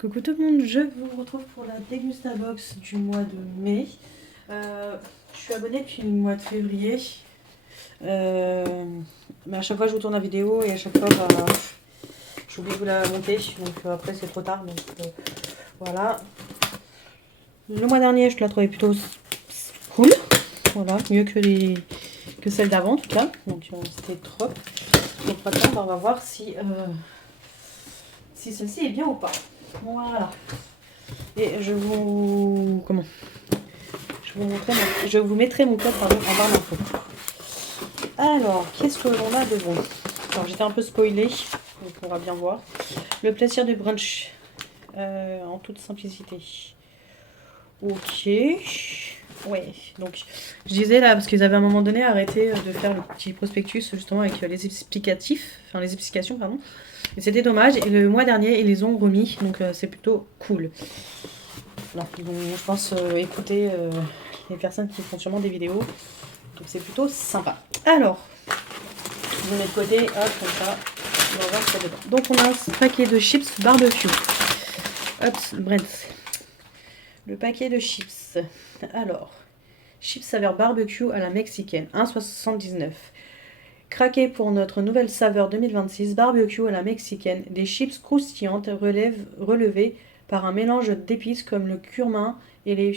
Coucou tout le monde, je vous retrouve pour la Dégustabox du mois de mai. Je suis abonnée depuis le mois de février. Mais à chaque fois je vous tourne la vidéo et à chaque fois j'oublie de vous la monter. Donc après c'est trop tard. Donc voilà. Le mois dernier je la trouvais plutôt cool. Voilà, mieux que celle d'avant en tout cas. Donc c'était top. Donc maintenant on va voir si celle-ci est bien ou pas. Voilà. Et je vous mettrai mon code en barre d'infos. Alors, qu'est-ce que l'on a de bon? Alors, j'étais un peu spoilée, donc on va bien voir. Le plaisir du brunch, en toute simplicité. Ok. Ouais, donc je disais là, parce qu'ils avaient à un moment donné arrêté de faire le petit prospectus justement avec les explications, pardon. Et c'était dommage, et le mois dernier, ils les ont remis, donc c'est plutôt cool. Alors, ils vont, je pense, écouter les personnes qui font sûrement des vidéos. Donc c'est plutôt sympa. Alors, je mets de côté, hop, comme ça. On va voir ce qu'il y a dedans. Donc on a un paquet de chips barbecue. Hop, le paquet de chips. Alors, chips saveur barbecue à la mexicaine, 1,79. Craqué pour notre nouvelle saveur 2026, barbecue à la mexicaine. Des chips croustillantes relevées par un mélange d'épices comme le curcuma et le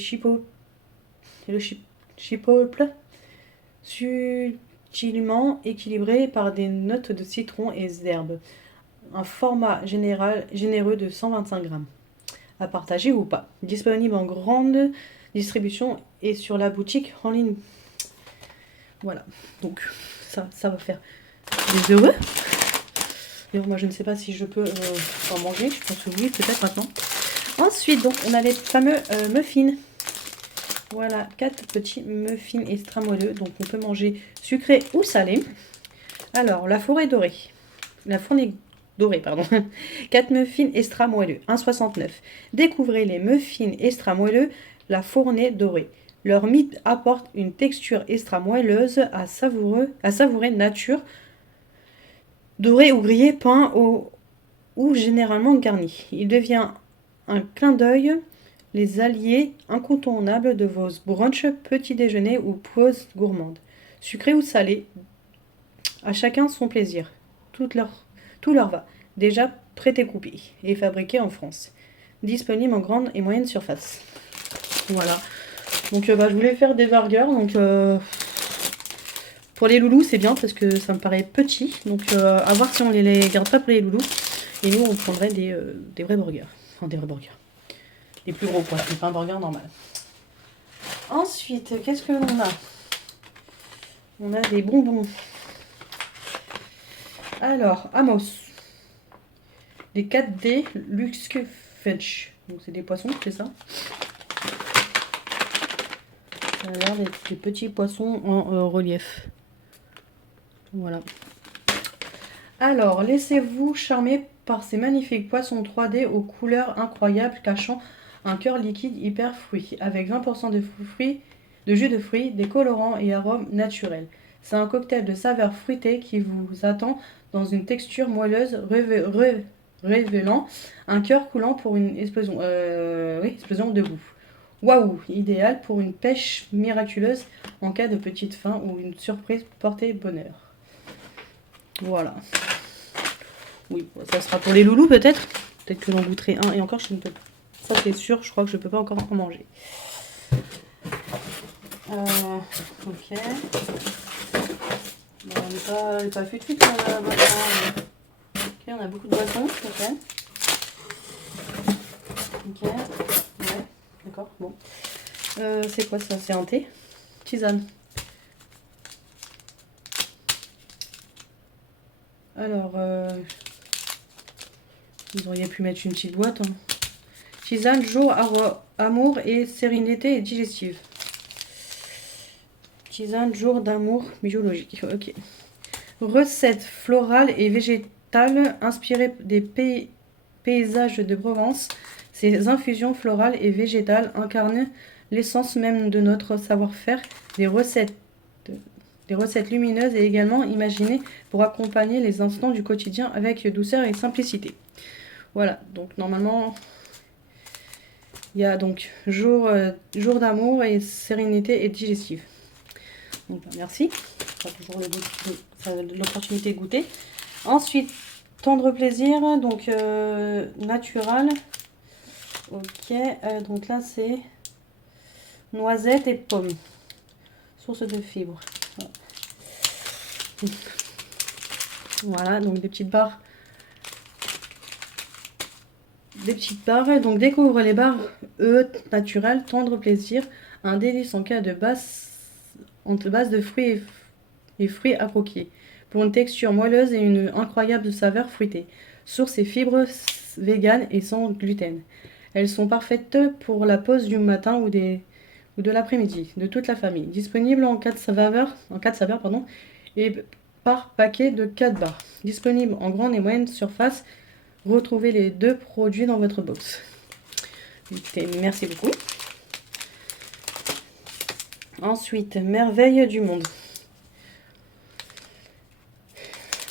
chipotle, subtilement équilibré par des notes de citron et d'herbe. Un format généreux de 125 grammes. À partager ou pas. Disponible en grande distribution et sur la boutique en ligne. Voilà. Donc ça va faire des heureux. Et moi je ne sais pas si je peux en manger. Je pense que oui, peut-être maintenant. Ensuite, donc on a les fameux muffins. Voilà, 4 petits muffins extra moelleux. Donc on peut manger sucré ou salé. Alors, la fournée dorée, pardon. 4 muffins extra moelleux, 1,69. Découvrez les muffins extra moelleux, la fournée dorée. Leur mythe apporte une texture extra moelleuse à savourer nature, doré ou grillé, peint ou généralement garni. Il devient un clin d'œil, les alliés incontournables de vos brunchs, petits déjeuners ou pauses gourmandes. Sucré ou salé, à chacun son plaisir. Tout leur va. Déjà prêt-à-couper et fabriqué en France. Disponible en grande et moyenne surface. Voilà. Donc je voulais faire des burgers. Donc pour les loulous c'est bien parce que ça me paraît petit. Donc à voir si on les garde pas pour les loulous. Et nous on prendrait des vrais burgers. Enfin des vrais burgers. Les plus gros quoi. C'est pas un burger normal. Ensuite, qu'est-ce que l'on a? On a des bonbons. Alors, Amos. Les 4D Luxe Fetch. Donc c'est des poissons, c'est ça? Ça a l'air d'être des petits poissons en relief. Voilà. Alors, laissez-vous charmer par ces magnifiques poissons 3D aux couleurs incroyables cachant un cœur liquide hyper fruit avec 20% de jus de fruits, des colorants et arômes naturels. C'est un cocktail de saveurs fruitées qui vous attend dans une texture moelleuse révélant un cœur coulant pour une explosion de goût. Waouh, idéal pour une pêche miraculeuse en cas de petite faim ou une surprise portée bonheur. Voilà. Oui, ça sera pour les loulous peut-être. Peut-être que j'en goûterai un et encore je ne peux pas. Ça c'est sûr, je crois que je peux pas encore en manger. Ok. Bon, elle n'est pas fut-fut la boisson. Ok, on a beaucoup de boissons. Ok. Ok. Ouais. D'accord. Bon. C'est quoi ça? C'est un thé? Tisane. Alors, vous auriez pu mettre une petite boîte. Hein. Tisane, jour, amour et sérénité et digestive. Tisane, jour d'amour biologique. Ok. Recette florale et végétale inspirée des paysages de Provence. Ces infusions florales et végétales incarnent l'essence même de notre savoir-faire. Des recettes lumineuses et également imaginées pour accompagner les instants du quotidien avec douceur et simplicité. Voilà, donc normalement, Il y a donc jour d'amour et sérénité et digestive. Donc merci. Pas toujours l'opportunité de goûter. Ensuite, tendre plaisir, donc natural. Ok, donc là c'est noisette et pomme. Source de fibres. Voilà, donc des petites barres. Donc découvre les barres naturelles, tendre plaisir, un délice en cas de base de fruits et fruits à croquer, pour une texture moelleuse et une incroyable saveur fruitée. Source et fibres véganes et sans gluten. Elles sont parfaites pour la pause du matin ou de l'après-midi, de toute la famille. Disponible en 4 saveurs, et par paquet de 4 barres. Disponible en grande et moyenne surface. Retrouvez les deux produits dans votre box. Écoutez, merci beaucoup. Ensuite, merveille du monde.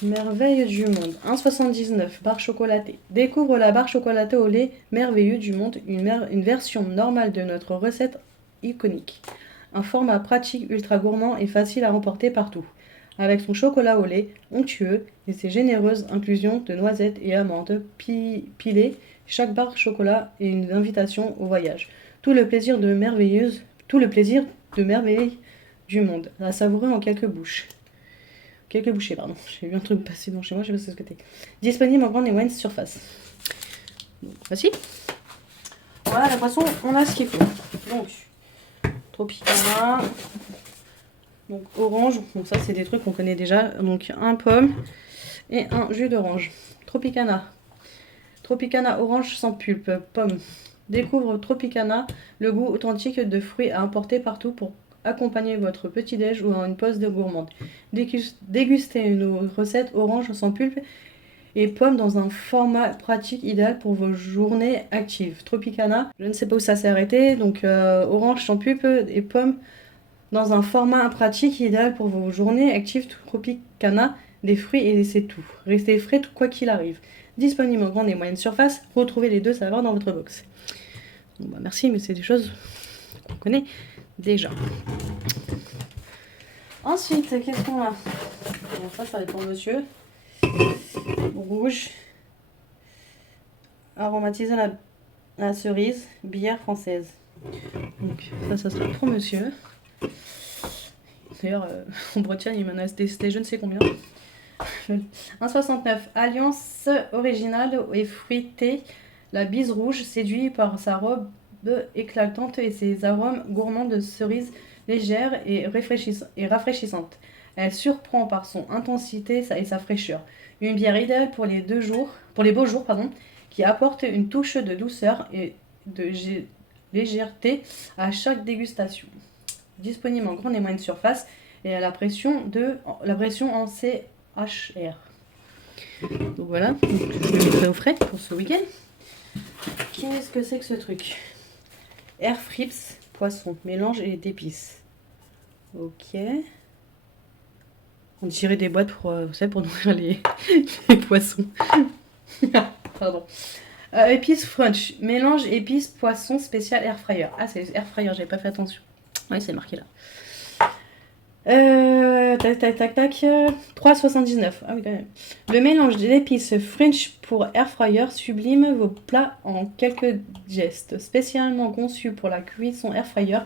Merveille du monde. 1,79 barre chocolatée. Découvre la barre chocolatée au lait merveilleux du monde, une version normale de notre recette iconique. Un format pratique, ultra gourmand et facile à remporter partout. Avec son chocolat au lait onctueux et ses généreuses inclusions de noisettes et amandes pilées, chaque barre chocolat est une invitation au voyage. Tout le plaisir de merveille du monde, à savourer en quelques bouchées, pardon. J'ai vu un truc passer devant chez moi, je sais pas ce que c'était. Disponible en grande et moyenne surface. Donc, voici. Voilà, la poisson, on a ce qu'il faut. Donc, Tropicana. Donc, orange. Donc, ça, c'est des trucs qu'on connaît déjà. Donc, un pomme et un jus d'orange. Tropicana. Tropicana orange sans pulpe. Pomme. Découvre Tropicana, le goût authentique de fruits à importer partout pour accompagner votre petit-déj ou une pause de gourmande. Dégustez nos recettes orange sans pulpe et pomme dans un format pratique idéal pour vos journées actives. Tropicana, je ne sais pas où ça s'est arrêté, donc orange sans pulpe et pomme dans un format pratique idéal pour vos journées actives. Tropicana, des fruits et c'est tout. Restez frais quoi qu'il arrive. Disponible en grande et moyenne surface, retrouvez les deux saveurs dans votre box. Bon, bah merci, mais c'est des choses qu'on connaît déjà. Ensuite, qu'est-ce qu'on a? Bon, ça va être pour monsieur. Rouge. Aromatisé à la cerise. Bière française. Donc, ça sera pour monsieur. D'ailleurs, en Bretagne, il m'en a testé je ne sais combien. 1,69. Alliance originale et fruitée. La bise rouge séduit par sa robe éclatante et ses arômes gourmands de cerise légère et rafraîchissante. Elle surprend par son intensité et sa fraîcheur. Une bière idéale pour les beaux jours, qui apporte une touche de douceur et de légèreté à chaque dégustation. Disponible en grande et moyenne surface et à la pression en CHR. Donc voilà, je le mettrai au frais pour ce week-end. Qu'est-ce que c'est que ce truc? Air frips, poisson, mélange et d'épices. Ok. On dirait des boîtes pour, vous savez, pour nourrir les poissons. Pardon. Épices French, mélange épices poisson spécial air fryer. Ah, c'est air fryer, j'avais pas fait attention. Oui, c'est marqué là. Tac. 3,79. Ah oui, quand même. Le mélange d'épices French pour air fryer sublime vos plats en quelques gestes. Spécialement conçu pour la cuisson air fryer,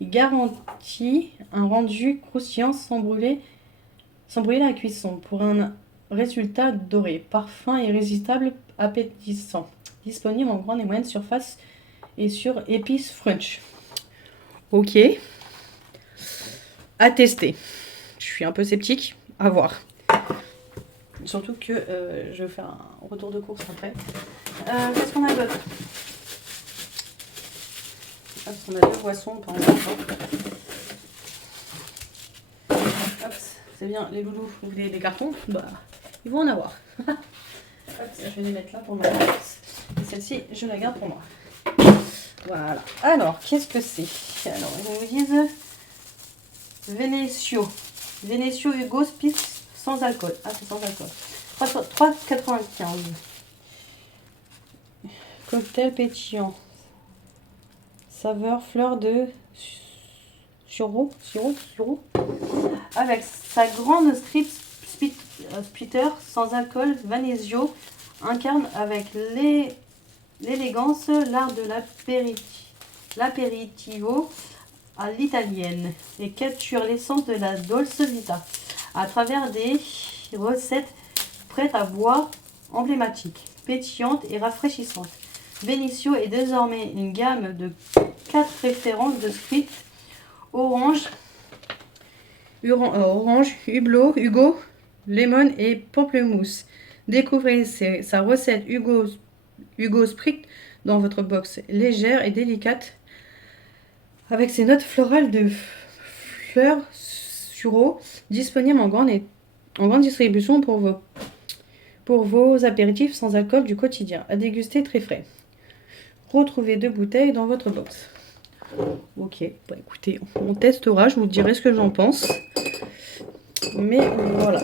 il garantit un rendu croustillant sans brûler la cuisson pour un résultat doré, parfum irrésistible, appétissant. Disponible en grande et moyenne surface et sur épices French. Ok. À tester. Je suis un peu sceptique. À voir. Surtout que je vais faire un retour de course après. Qu'est-ce qu'on a d'autre? Parce qu'on a deux poissons par exemple. Hop, c'est bien, les loulous, vous voulez des cartons? Bah, ils vont en avoir. Hop, je vais les mettre là pour ma box. Et celle-ci, je la garde pour moi. Voilà. Alors, qu'est-ce que c'est? Alors, ils nous disent Vénétio Hugo Spitz sans alcool. Ah, c'est sans alcool. 3,95. Cocktail pétillant. saveur fleur de sureau, avec sa grande splitter sans alcool, Vanesio incarne avec l'élégance l'art de l'aperitivo à l'italienne et capture l'essence de la dolce vita à travers des recettes prêtes à boire emblématiques, pétillantes et rafraîchissantes. Benicio est désormais une gamme de 4 références de spirits orange, Hugo, lemon et pamplemousse. Découvrez sa recette Hugo Sprit dans votre box légère et délicate avec ses notes florales de fleurs sureau disponibles en grande distribution pour vos apéritifs sans alcool du quotidien. À déguster très frais. Retrouvez 2 bouteilles dans votre box. Ok, bah écoutez, on testera, je vous dirai ce que j'en pense. Mais voilà.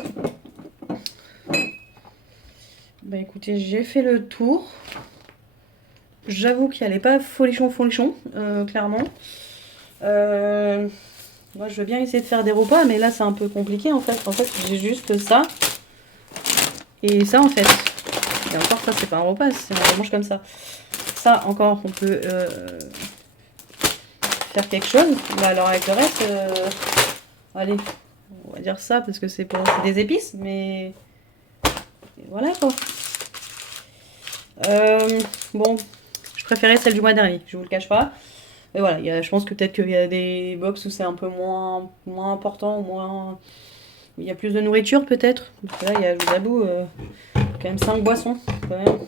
Bah écoutez, j'ai fait le tour. J'avoue qu'il n'y allait pas folichon, clairement. Moi, je veux bien essayer de faire des repas, mais là, c'est un peu compliqué, en fait. En fait, j'ai juste ça. Et ça, en fait. Et encore, ça, c'est pas un repas, on mange comme ça. Ça, encore, on peut faire quelque chose. Bah, alors, avec le reste, allez, on va dire ça, parce que c'est des épices, mais voilà, quoi. Bon, je préférais celle du mois dernier, je vous le cache pas. Mais voilà, je pense que peut-être qu'il y a des box où c'est un peu moins important, moins... Il y a plus de nourriture peut-être. Là, je vous avoue, quand même 5 boissons. Quand même.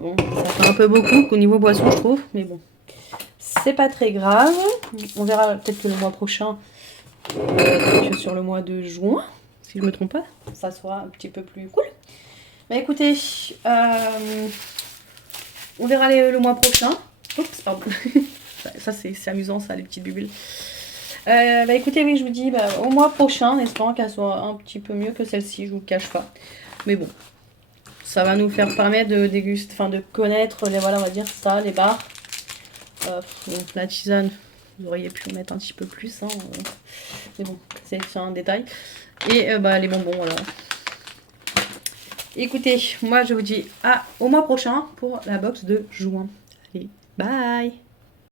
Bon, ça fait un peu beaucoup qu'au niveau boisson, je trouve. Mais bon, c'est pas très grave. On verra peut-être que le mois prochain, que sur le mois de juin, si je me trompe pas, ça sera un petit peu plus cool. Bah écoutez, on verra le mois prochain. Oups, pardon. Ça c'est amusant, ça, les petites bulles. Bah écoutez, oui, je vous dis au mois prochain, en espérant qu'elle soit un petit peu mieux que celle-ci, je vous le cache pas. Mais bon, ça va nous faire permettre de déguster, enfin de connaître les, voilà, on va dire ça, les bars. La tisane, vous auriez pu en mettre un petit peu plus, hein, mais bon, c'est un détail. Et les bonbons, voilà. Écoutez, moi je vous dis au mois prochain pour la box de juin. Allez, bye!